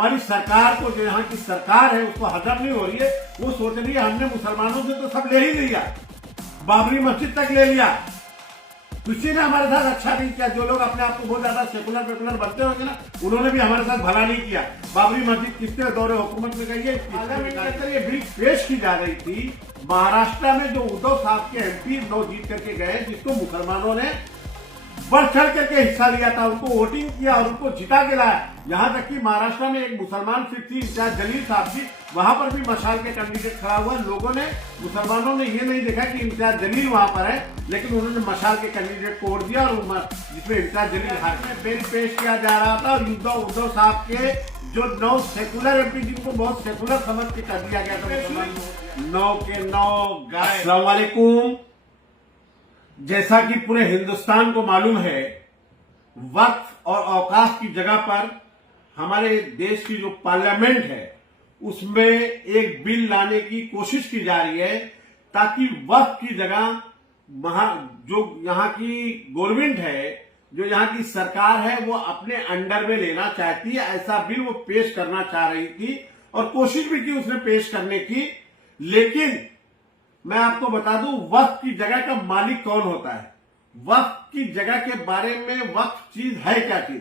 हमारी सरकार को, जो यहाँ की सरकार है, उसको हजम नहीं हो रही है। वो सोच रही है हमने मुसलमानों से तो सब ले ही लिया, बाबरी मस्जिद तक ले लिया, किसी ने हमारे साथ अच्छा नहीं किया। जो लोग अपने आप को बहुत ज्यादा सेकुलर बनते होंगे ना, उन्होंने भी हमारे साथ भला नहीं किया। बाबरी मस्जिद किसने दौरे हुकूमत में गई है, पार्लियामेंट के अंदर ये बिल पेश की जा रही थी। महाराष्ट्र में जो उद्धव साहब के एमपी 9 जीत करके गए, जिसको मुसलमानों ने बढ़ चढ़ करके हिस्सा लिया था, उनको वोटिंग किया और उनको जिता के लाया। यहाँ तक कि महाराष्ट्र में एक मुसलमान सीट थी, इम्तियाज जलील साहब जी, वहां पर भी मशाल के कैंडिडेट खड़ा हुआ। लोगों ने, मुसलमानों ने ये नहीं देखा कि इम्तियाज जलील वहां पर है, लेकिन उन्होंने मशाल के कैंडिडेट को वोट दिया और जिसमें इम्तियाज जलील हार में बिल पेश किया जा रहा था। और उद्धव साहब के जो 9 सेकुलर एमपी, जिनको बहुत सेकुलर समझ के कर दिया गया था, 9 के 9 गाय। अस्सलाम वालेकुम। जैसा कि पूरे हिंदुस्तान को मालूम है, वक्फ और औकाफ की जगह पर हमारे देश की जो पार्लियामेंट है, उसमें एक बिल लाने की कोशिश की जा रही है, ताकि वक्फ की जगह जो यहाँ की गवर्नमेंट है, जो यहाँ की सरकार है, वो अपने अंडर में लेना चाहती है। ऐसा बिल वो पेश करना चाह रही थी और कोशिश भी की उसने पेश करने की। लेकिन मैं आपको बता दूं, वक्फ की जगह का मालिक कौन होता है, वक्फ की जगह के बारे में, वक्फ चीज है क्या चीज।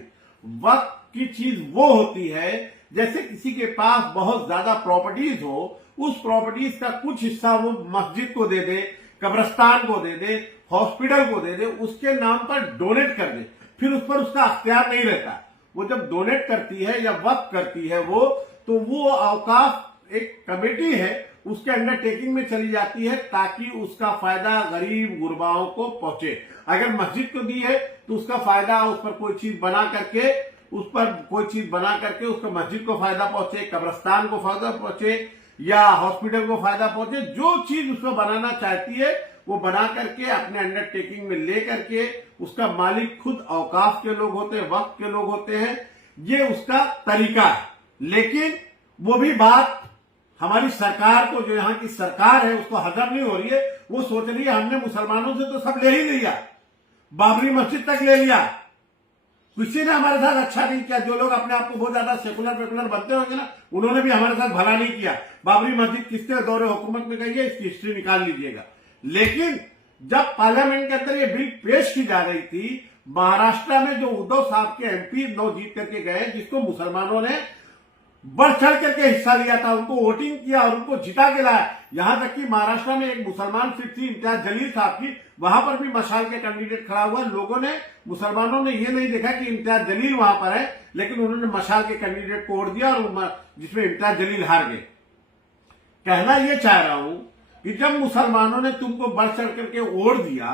वक्फ की चीज वो होती है, जैसे किसी के पास बहुत ज्यादा प्रॉपर्टीज हो, उस प्रॉपर्टीज का कुछ हिस्सा वो मस्जिद को दे दे, कब्रिस्तान को दे दे, हॉस्पिटल को दे दे, उसके नाम पर डोनेट कर दे, फिर उस पर उसका अख्तियार नहीं रहता। वो जब डोनेट करती है या वक्फ करती है तो वो औकाफ एक कमेटी है, उसके अंडरटेकिंग में चली जाती है, ताकि उसका फायदा गरीब गुरबाओं को पहुंचे। अगर मस्जिद को दी है तो उसका फायदा, उस पर कोई चीज बना करके, उसका मस्जिद को फायदा पहुंचे, कब्रिस्तान को फायदा पहुंचे या हॉस्पिटल को फायदा पहुंचे। जो चीज उसको बनाना चाहती है वो बना करके अपने अंडरटेकिंग में ले करके, उसका मालिक खुद औकाफ के लोग होते हैं, वक्फ के लोग होते हैं। ये उसका तरीका है। लेकिन वो भी बात हमारी सरकार को, जो यहाँ की सरकार है, उसको हजम नहीं हो रही है। वो सोच रही है हमने मुसलमानों से तो सब ले ही लिया, बाबरी मस्जिद तक ले लिया, किसी ने हमारे साथ अच्छा नहीं किया। जो लोग अपने आप को बहुत ज्यादा सेकुलर बनते होंगे ना, उन्होंने भी हमारे साथ भला नहीं किया। बाबरी मस्जिद किसने दौरे हुकूमत में गई है, इसकी हिस्ट्री निकाल लीजिएगा। लेकिन जब पार्लियामेंट के अंदर ये बिल पेश की जा रही थी, महाराष्ट्र में जो उद्धव साहब के एमपी 9 जीत करके गए, जिसको मुसलमानों ने बढ़ चढ़ करके हिस्सा लिया था, उनको वोटिंग किया और उनको जिता के लाया। यहां तक कि महाराष्ट्र में एक मुसलमान सीट थी, इम्तियाज जलील साहब की, वहां पर भी मशाल के कैंडिडेट खड़ा हुआ। लोगों ने, मुसलमानों ने ये नहीं देखा कि इम्तियाज जलील वहां पर है, लेकिन उन्होंने मशाल के कैंडिडेट को वोट दिया और जिसमें इम्तियाज जलील हार गए। कहना यह चाह रहा हूं कि जब मुसलमानों ने तुमको बढ़ चढ़ करके वोट दिया,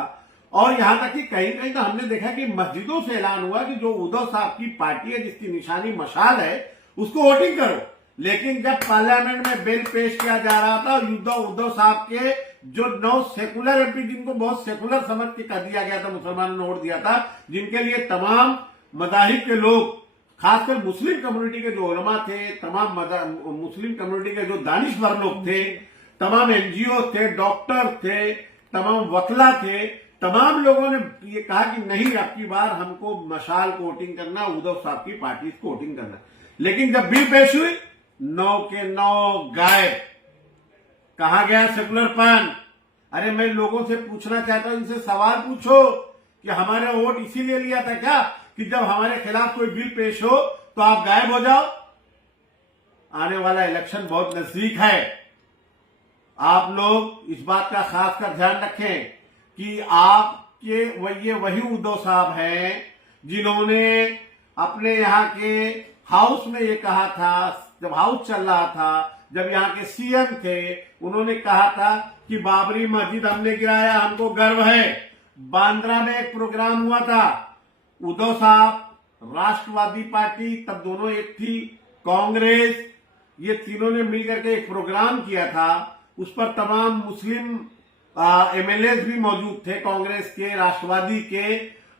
और यहां तक कि कहीं कहीं तो हमने देखा कि मस्जिदों से ऐलान हुआ कि जो उद्धव साहब की पार्टी है, जिसकी निशानी मशाल है, उसको वोटिंग करो। लेकिन जब पार्लियामेंट में बिल पेश किया जा रहा था, उद्धव साहब के जो 9 सेकुलर एमपी, जिनको बहुत सेकुलर समझ के कर दिया गया था, मुसलमानों ने वोट दिया था, जिनके लिए तमाम मज़ाहिब के लोग, खासकर मुस्लिम कम्युनिटी के जो उलमा थे, तमाम मुस्लिम कम्युनिटी के जो दानिशवर लोग थे, तमाम एनजीओ थे, डॉक्टर थे, तमाम वकला थे, तमाम लोगों ने ये कहा कि नहीं, अब की बार हमको मशाल को वोटिंग करना, उद्धव साहब की पार्टी को वोटिंग करना। लेकिन जब बिल पेश हुई, 9 के 9 गायब। कहां गया सेकुलरपन? अरे मैं लोगों से पूछना चाहता हूं, इनसे सवाल पूछो कि हमारा वोट इसीलिए लिया था क्या कि जब हमारे खिलाफ कोई बिल पेश हो तो आप गायब हो जाओ? आने वाला इलेक्शन बहुत नजदीक है। आप लोग इस बात का खासकर ध्यान रखें कि आपके ये वही उद्धव साहब हैं जिन्होंने अपने यहाँ के हाउस में ये कहा था, जब हाउस चल रहा था, जब यहाँ के सीएम थे, उन्होंने कहा था कि बाबरी मस्जिद हमने गिराया, हमको गर्व है। बांद्रा में एक प्रोग्राम हुआ था, उद्धव साहब, राष्ट्रवादी पार्टी, तब दोनों एक थी, कांग्रेस, ये तीनों ने मिलकर के एक प्रोग्राम किया था। उस पर तमाम मुस्लिम एमएलए भी मौजूद थे, कांग्रेस के, राष्ट्रवादी के,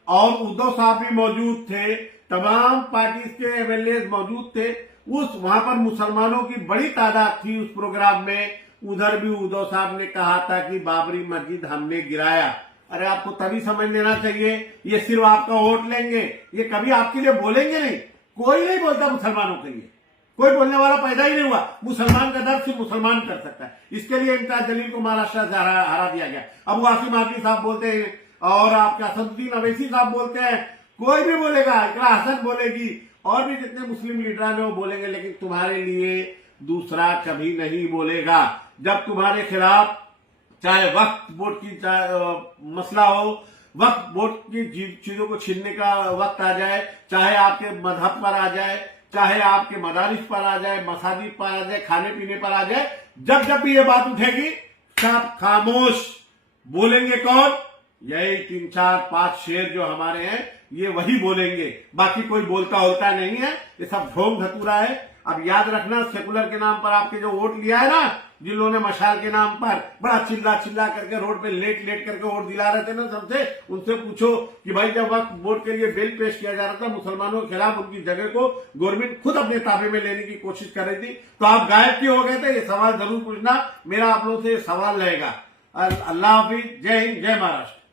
और उद्धव साहब भी मौजूद थे, तमाम पार्टी के एमएलए मौजूद थे। वहां पर मुसलमानों की बड़ी तादाद थी उस प्रोग्राम में। उधर भी उद्धव साहब ने कहा था कि बाबरी मस्जिद हमने गिराया। अरे आपको तभी समझ लेना चाहिए, ये सिर्फ आपका वोट लेंगे, ये कभी आपके लिए बोलेंगे नहीं। कोई नहीं बोलता मुसलमानों के लिए, कोई बोलने वाला पैदा ही नहीं हुआ। मुसलमान का दर्द सिर्फ मुसलमान कर सकता है। इसके लिए इम्तियाज जलील को महाराष्ट्र से हरा दिया गया। अब वासिम आजमी साहब बोलते हैं और आपके असदुद्दीन अवैसी साहब बोलते हैं, कोई भी बोलेगा, इकरा हसन बोलेगी और भी जितने मुस्लिम लीडरान है वो बोलेंगे, लेकिन तुम्हारे लिए दूसरा कभी नहीं बोलेगा। जब तुम्हारे खिलाफ चाहे वक्फ बोर्ड की मसला हो, वक्फ बोर्ड की चीजों को छीनने का वक्त आ जाए, चाहे आपके मजहब पर आ जाए, चाहे आपके मदारिस पर आ जाए, मसाजिद पर आ जाए, खाने पीने पर आ जाए, जब जब भी ये बात उठेगी सब खामोश। बोलेंगे कौन? यही 3, 4, 5 शेर जो हमारे हैं ये वही बोलेंगे, बाकी कोई बोलता होता नहीं है। ये सब ढोंग धतूरा है। अब याद रखना, सेकुलर के नाम पर आपके जो वोट लिया है ना, जिन लोगों ने मशाल के नाम पर बड़ा चिल्ला चिल्ला करके रोड पे लेट लेट करके वोट दिला रहे थे ना सबसे, उनसे पूछो कि भाई जब वक्त वोट के लिए बिल पेश किया जा रहा था मुसलमानों के खिलाफ, उनकी जगह को गवर्नमेंट खुद अपने ताबे में लेने की कोशिश कर रही थी, तो आप गायब क्यों हो गए थे? ये सवाल जरूर पूछना। मेरा आप लोगों से सवाल रहेगा। अल्लाह हाफिज। जय हिंद, जय महाराष्ट्र।